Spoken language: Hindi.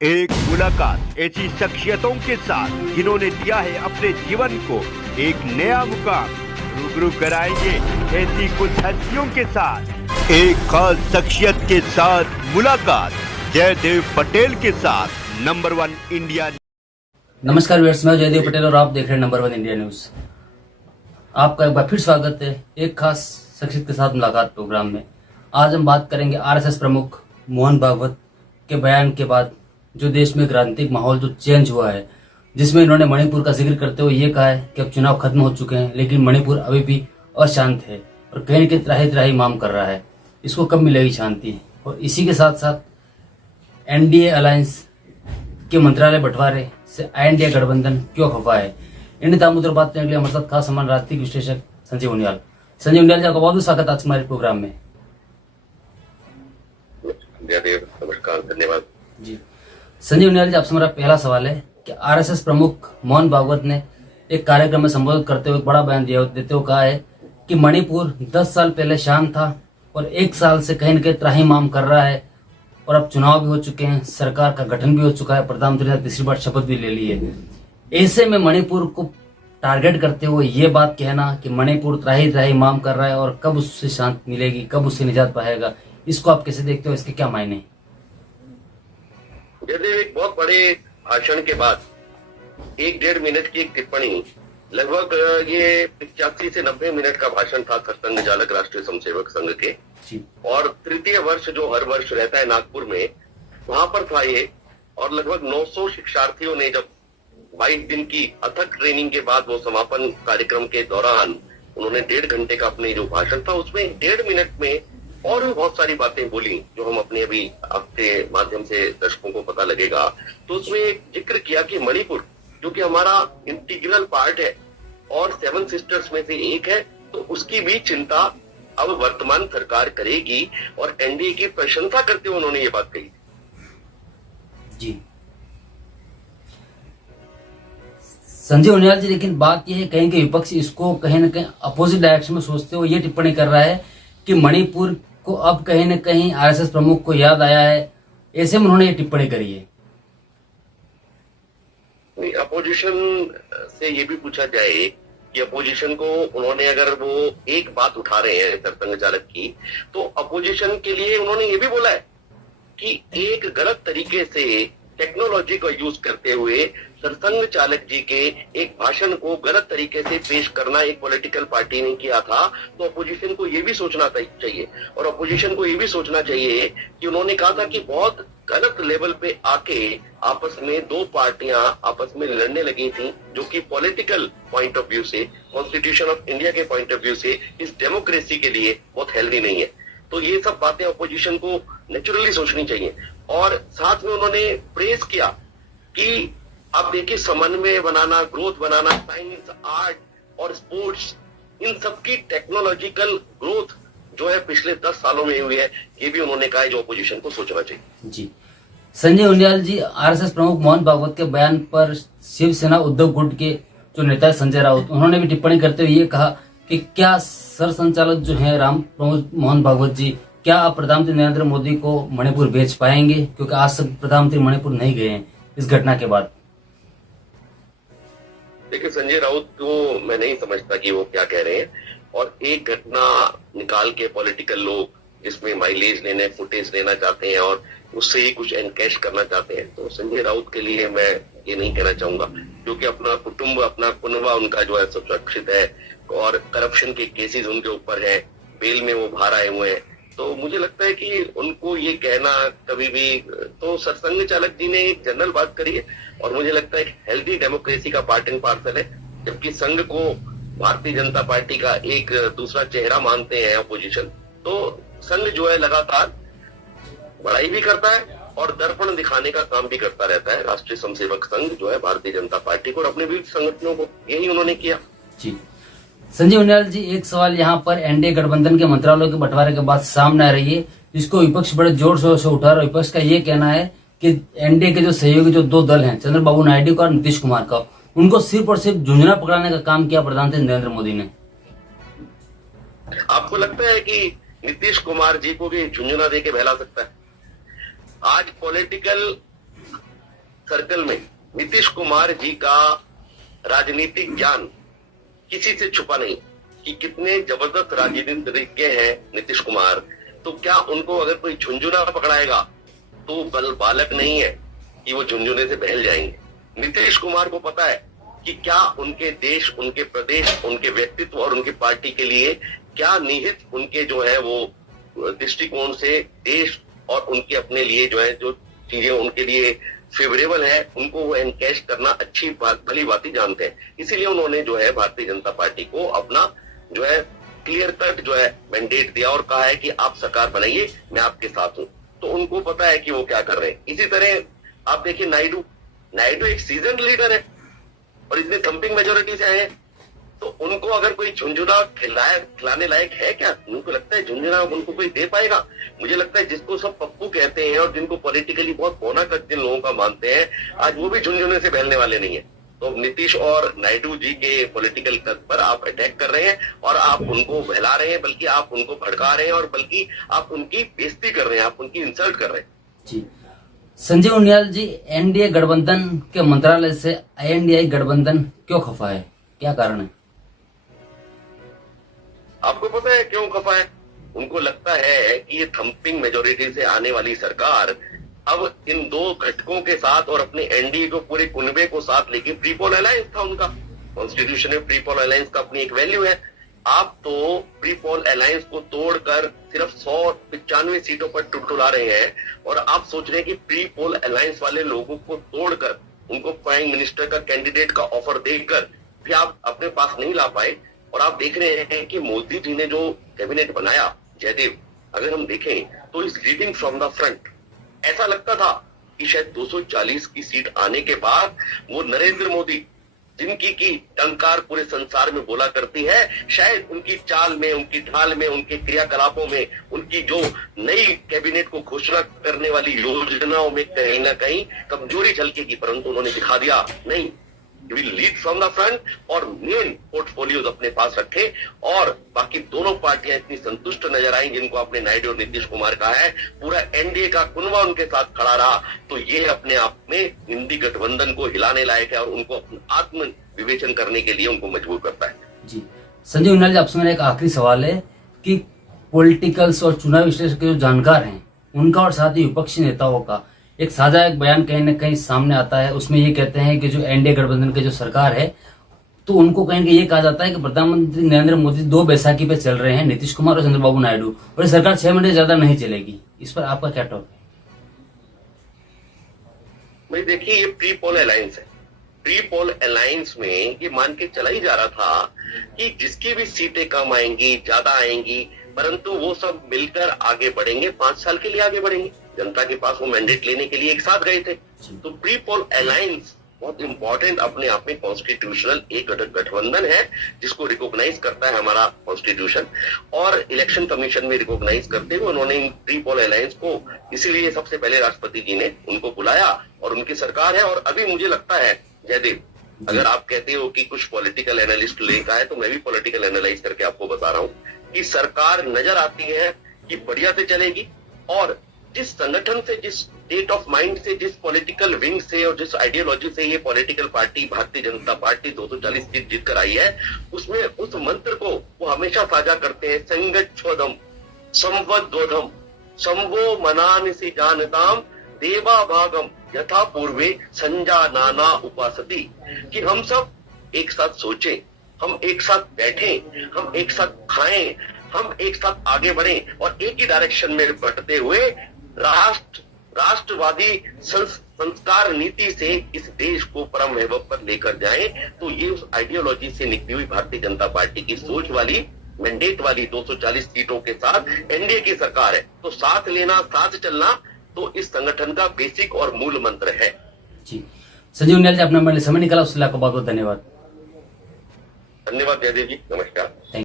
एक मुलाकात ऐसी शख्सियतों के साथ जिन्होंने दिया है अपने जीवन को एक नया मुकाम। रूबरू कराएंगे ऐसी कुछ हस्तियों के साथ एक खास शख्सियत के साथ मुलाकात जयदेव पटेल के साथ नंबर 1 इंडिया। नमस्कार व्यूअर्स, मैं जयदेव पटेल और आप देख रहे हैं नंबर 1 इंडिया न्यूज। आपका एक बार फिर स्वागत है एक खास शख्सियत के साथ मुलाकात प्रोग्राम में। आज हम बात करेंगे आरएसएस प्रमुख मोहन भागवत के बयान के बाद जो देश में एक राजनीतिक माहौल जो चेंज हुआ है, जिसमें इन्होंने मणिपुर का जिक्र करते हुए ये कहा है कि अब चुनाव खत्म हो चुके हैं लेकिन मणिपुर अभी भी अशांत है और कहीं न कहीं त्राही त्राही माम कर रहा है। इसको कब मिलेगी शांति? और इसी के साथ साथ एनडीए अलायंस के मंत्रालय बंटवारे से इंडिया गठबंधन क्यों खफा है, इन दामोदर बात करने के लिए हमारे साथ खास सम्मान राजनीतिक विश्लेषक संजय उनियाल। संजय उनियाल जी, आपका बहुत बहुत स्वागत आज हमारे प्रोग्राम में। नमस्कार, धन्यवाद जी। संजय उनियाल जी, आपसे मेरा पहला सवाल है कि आरएसएस प्रमुख मोहन भागवत ने एक कार्यक्रम में संबोधित करते हुए एक बड़ा बयान देते हुए कहा है कि मणिपुर 10 साल पहले शांत था और 1 साल से कहीं न कहीं त्राही माम कर रहा है और अब चुनाव भी हो चुके हैं, सरकार का गठन भी हो चुका है, प्रधानमंत्री ने तीसरी बार शपथ भी ले ली है। ऐसे में मणिपुर को टारगेट करते हुए ये बात कहना कि मणिपुर त्राही त्राही माम कर रहा है और कब उससे शांति मिलेगी, कब उससे निजात पाएगा, इसको आप कैसे देखते हो? इसके क्या मायने? यदि एक बहुत बड़े भाषण के बाद 1-1.5 मिनट की एक टिप्पणी, लगभग ये 85 से 90 मिनट का भाषण था सरसंघ चालक राष्ट्रीय स्वयंसेवक संघ के, और तृतीय वर्ष जो हर वर्ष रहता है नागपुर में, वहां पर था ये। और लगभग 900 शिक्षार्थियों ने जब 22 दिन की अथक ट्रेनिंग के बाद वो समापन कार्यक्रम के दौरान उन्होंने 1.5 घंटे का अपने जो भाषण था उसमें 1.5 मिनट में और भी बहुत सारी बातें बोली जो हम अपने अभी आपके माध्यम से दर्शकों को पता लगेगा। तो उसमें एक जिक्र किया कि मणिपुर जो कि हमारा इंटीग्रल पार्ट है और 7 सिस्टर्स में से एक है, तो उसकी भी चिंता अब वर्तमान सरकार करेगी, और एनडीए की प्रशंसा करते हुए उन्होंने ये बात कही जी। संजय उनियाल जी, लेकिन बात यह है कहीं कि विपक्ष इसको कहीं न कहीं अपोजिट डायरेक्शन में सोचते हुए ये टिप्पणी कर रहा है कि मणिपुर को अब कहीं न कहीं आरएसएस प्रमुख को याद आया है, ऐसे में उन्होंने ये टिप्पणी करी है। अपोजिशन से ये भी पूछा जाए कि अपोजिशन को उन्होंने, अगर वो एक बात उठा रहे हैं सरसंघ चालक की, तो अपोजिशन के लिए उन्होंने ये भी बोला है कि एक गलत तरीके से टेक्नोलॉजी का यूज करते हुए सरसंघ चालक जी के एक भाषण को गलत तरीके से पेश करना एक पॉलिटिकल पार्टी ने किया था। तो अपोजिशन को ये भी सोचना चाहिए, और अपोजिशन को ये भी सोचना चाहिए कि उन्होंने कहा था कि बहुत गलत लेवल पे आके आपस में 2 पार्टियां आपस में लड़ने लगी थी, जो कि पॉलिटिकल पॉइंट ऑफ व्यू से, कॉन्स्टिट्यूशन ऑफ इंडिया के पॉइंट ऑफ व्यू से इस डेमोक्रेसी के लिए बहुत हेल्दी नहीं है। तो ये सब बातें अपोजिशन को नेचुरली सोचनी चाहिए। और साथ में उन्होंने प्रेस किया कि आप देखिए, समन्वय बनाना, ग्रोथ बनाना, साइंस, आर्ट और स्पोर्ट्स, इन सब की टेक्नोलॉजिकल ग्रोथ जो है पिछले 10 सालों में हुई है, ये भी उन्होंने कहा है जो अपोजिशन को सोचना चाहिए। जी। संजय उनियाल जी, आरएसएस प्रमुख मोहन भागवत के बयान पर शिवसेना उद्धव गुट के जो नेता है संजय राउत, उन्होंने भी टिप्पणी करते हुए ये कहा कि क्या सरसंचालक जो है राम प्रमुख मोहन भागवत जी, क्या आप प्रधानमंत्री नरेंद्र मोदी को मणिपुर भेज पाएंगे? क्योंकि आज तक प्रधानमंत्री मणिपुर नहीं गए हैं इस घटना के बाद। देखिए, संजय राउत को मैं नहीं समझता कि वो क्या कह रहे हैं, और एक घटना निकाल के पॉलिटिकल लोग जिसमें माइलेज लेने, फुटेज लेना चाहते हैं और उससे ही कुछ एनकैश करना चाहते हैं, तो संजय राउत के लिए मैं ये नहीं कहना चाहूंगा, क्योंकि अपना कुटुंब, अपना कुनबा उनका जो है सब सुरक्षित है और करप्शन के केसेस उनके ऊपर है, बेल में वो बाहर आए हुए हैं। तो मुझे लगता है कि उनको ये कहना कभी भी, तो सरसंघ चालक जी ने एक जनरल बात करी है, और मुझे लगता है हेल्दी डेमोक्रेसी का पार्ट एंड पार्सल है। जबकि संघ को भारतीय जनता पार्टी का एक दूसरा चेहरा मानते हैं अपोजिशन, तो संघ जो है लगातार बड़ाई भी करता है और दर्पण दिखाने का काम भी करता रहता है। राष्ट्रीय स्वयंसेवक संघ जो है भारतीय जनता पार्टी को और अपने विविध संगठनों को, यही उन्होंने किया। जी। संजय उनियाल जी, एक सवाल यहाँ पर एनडीए गठबंधन के मंत्रालयों के बंटवारे के बाद सामने आ रही है, जिसको विपक्ष बड़े जोर शोर से उठा रहा है। विपक्ष का ये कहना है कि एनडीए के जो सहयोगी जो 2 दल हैं, चंद्रबाबू नायडू का और नीतीश कुमार का, उनको सिर्फ और सिर्फ झुंझुना पकड़ाने का काम किया प्रधानमंत्री नरेंद्र मोदी ने। आपको लगता है कि नीतीश कुमार जी को भी झुंझुना दे के बहला सकता है? आज पॉलिटिकल सर्कल में नीतीश कुमार जी का राजनीतिक ज्ञान किसी से छुपा नहीं कि कितने जबरदस्त राजनीतिज्ञ हैं नीतीश कुमार। तो क्या उनको अगर कोई झुंझुना पकड़ाएगा तो बालक नहीं है कि वो झुंझुने से बहल जाएंगे। नीतीश कुमार को पता है कि क्या उनके देश, उनके प्रदेश, उनके व्यक्तित्व और उनकी पार्टी के लिए क्या निहित उनके जो है वो दृष्टिकोण से देश और उनके अपने लिए जो है जो चीजें उनके लिए फेवरेबल है, उनको वो एनकैश करना अच्छी बात भली बात जानते हैं। इसीलिए उन्होंने जो है भारतीय जनता पार्टी को अपना जो है क्लियर कट जो है मैंडेट दिया और कहा है कि आप सरकार बनाइए, मैं आपके साथ हूं। तो उनको पता है कि वो क्या कर रहे हैं। इसी तरह आप देखिए नायडू एक सीजन लीडर है और इतने थम्पिंग मेजोरिटी से आए हैं। तो उनको अगर कोई झुंझुना खिलाने लायक है क्या? उनको लगता है झुंझुना उनको कोई दे पाएगा? मुझे लगता है जिसको सब पप्पू कहते हैं और जिनको पॉलिटिकली बहुत पौना कद जिन लोगों का मानते हैं, आज वो भी झुंझुने से बहलने वाले नहीं है। तो नीतीश और नायडू जी के पॉलिटिकल कद पर आप अटैक कर रहे हैं और आप उनको बहला रहे हैं, बल्कि आप उनको भड़का रहे हैं और बल्कि आप उनकी बेइज्जती कर रहे हैं, आप उनकी इंसल्ट कर रहे हैं। जी संजय उनियाल जी, एनडीए गठबंधन के मंत्रालय से INDI गठबंधन क्यों खफा है, क्या कारण है? आपको पता है क्यों खफा है? उनको लगता है कि ये थम्पिंग मेजोरिटी से आने वाली सरकार अब इन दो घटकों के साथ और अपने एनडीए को पूरे कुनबे को साथ लेके प्री पोल अलायंस था उनका। कॉन्स्टिट्यूशन में प्री पोल अलायंस का अपनी एक वैल्यू है। आप तो प्री पोल अलायंस को तोड़कर सिर्फ 195 सीटों पर टुटुला रहे हैं और आप सोच रहे हैं कि प्री पोल अलायंस वाले लोगों को तोड़कर उनको प्राइम मिनिस्टर का कैंडिडेट का ऑफर देकर भी आप अपने पास नहीं ला पाए। और आप देख रहे हैं कि मोदी जी ने जो कैबिनेट बनाया, जयदेव, अगर हम देखें तो is leading from the front. ऐसा लगता था कि शायद 240 की सीट आने के बाद वो नरेंद्र मोदी, जिनकी की टंकार पूरे संसार में बोला करती है, शायद उनकी चाल में, उनकी ढाल में, उनके क्रियाकलापों में, उनकी जो नई कैबिनेट को घोषणा करने वाली योजनाओं में कहीं ना कहीं कमजोरी झलकेगी। परंतु उन्होंने दिखा दिया नहीं, will lead from the front और मेन पोर्टफोलियोज अपने पास रखे। और बाकी दोनों पार्टियां इतनी संतुष्ट नजर आई जिनको आपने नायडू और नीतीश कुमार कहा है, पूरा एनडीए का कुनबा उनके साथ खड़ा रहा। तो ये अपने आप में इंडी गठबंधन को हिलाने लायक है और उनको आत्म विवेचन करने के लिए उनको मजबूर करता है। जी संजय उनियाल जी, आपसे मेरा एक आखिरी सवाल है कि पॉलिटिकल्स और चुनाव विश्लेषक के जो जानकार हैं उनका और साथ ही विपक्षी नेताओं का एक साझा एक बयान कहीं न कहीं सामने आता है। उसमें ये कहते हैं कि जो एनडीए गठबंधन की जो सरकार है, तो उनको कहीं ये कहा जाता है कि प्रधानमंत्री नरेंद्र मोदी 2 बैसाखी पे चल रहे हैं, नीतीश कुमार और चंद्रबाबू नायडू, और ये सरकार 6 महीने ज्यादा नहीं चलेगी। इस पर आपका क्या टॉक है? भाई देखिए, ये प्री पोल अलायंस है। प्री पोल अलायंस में ये मान के चला ही जा रहा था कि जिसकी भी सीटें कम आएंगी, ज्यादा आएंगी, परंतु वो सब मिलकर आगे बढ़ेंगे, 5 साल के लिए आगे बढ़ेंगे। जनता के पास वो मैंडेट लेने के लिए एक साथ गए थे। तो प्री पोल अलायंस बहुत इंपॉर्टेंट अपने आप में कॉन्स्टिट्यूशनल एक गठबंधन है जिसको रिकॉग्नाइज करता है हमारा कॉन्स्टिट्यूशन, और इलेक्शन कमीशन में रिकॉग्नाइज करते हुए उन्होंने इन प्री पोल अलायंस को, इसीलिए सबसे पहले राष्ट्रपति जी ने उनको बुलाया और उनकी सरकार है। और अभी मुझे लगता है जयदेव, अगर आप कहते हो कि कुछ पॉलिटिकल एनालिस्ट लेकर आए, तो मैं भी पॉलिटिकल एनालाइज करके आपको बता रहा हूँ कि सरकार नजर आती है कि बढ़िया से चलेगी। और जिस संगठन से, जिस स्टेट ऑफ माइंड से, जिस पॉलिटिकल विंग से और जिस आइडियोलॉजी से ये political party Bharatiya Janata party 240 seat जीत कर आई है, उसमें उस मंत्र को वो हमेशा साझा करते हैं, संगच्छोदम संवद्वधम संवो मनानिसी जानताम देवा भागम यथा पूर्वे संजानाना उपासती। कि हम सब एक साथ सोचें, हम एक साथ बैठें, हम एक साथ खाएं, हम एक साथ आगे बढ़ें और एक ही डायरेक्शन में बढ़ते हुए राष्ट्रवादी संस्कार नीति से इस देश को परम वैभव पर लेकर जाएं। तो ये उस आइडियोलॉजी से निकली हुई भारतीय जनता पार्टी की सोच वाली, मैंडेट वाली 240 सीटों के साथ एनडीए की सरकार है। तो साथ लेना, साथ चलना तो इस संगठन का बेसिक और मूल मंत्र है। जी संजय उनियाल जी, अपना समय निकाला, उसके लिए आपका बहुत बहुत धन्यवाद। धन्यवाद जयदेव जी, नमस्कार।